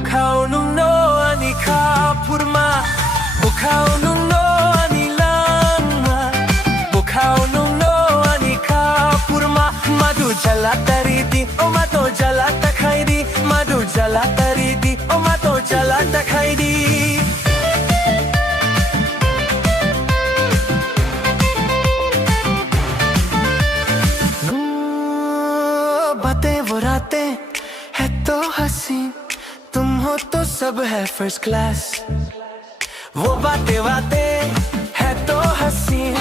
Bukaw nung no ani ka purma Bukaw nung no ani lama Bukaw nung no ani ka purma Madu jala tari di o mato jala takai di Madu jala tari di o mato jala takai di बातें वो रातें है तो हसीन तुम हो तो सब है फर्स्ट क्लास वो बातें बातें है तो हसीन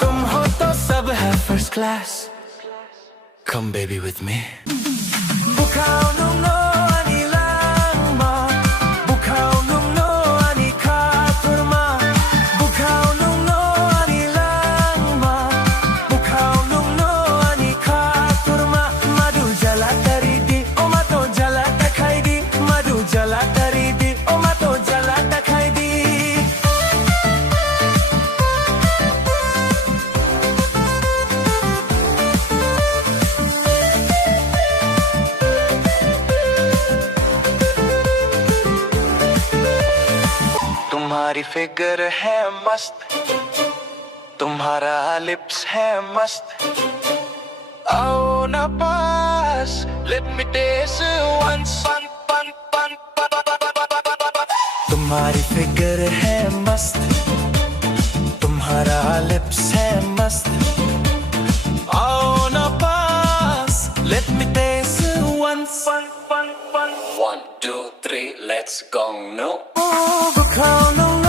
तुम हो तो सब है first class Come baby with me Bukaw nung no ani lama Bukaw nung no ani ka purma Bukaw nung no ani lama Bukaw nung no ani ka purma Madu jala tari di o mato jala takai di Madu jala tari di o mato jala takai di तुम्हारी figure है मस्त तुम्हारा lips है मस्त आओ ना पास let me taste once तुम्हारी figure है मस्त तुम्हारा लिप्स है मस्त आओ ना पास let me taste once 1, 2, 3, let's go no Bukaw nung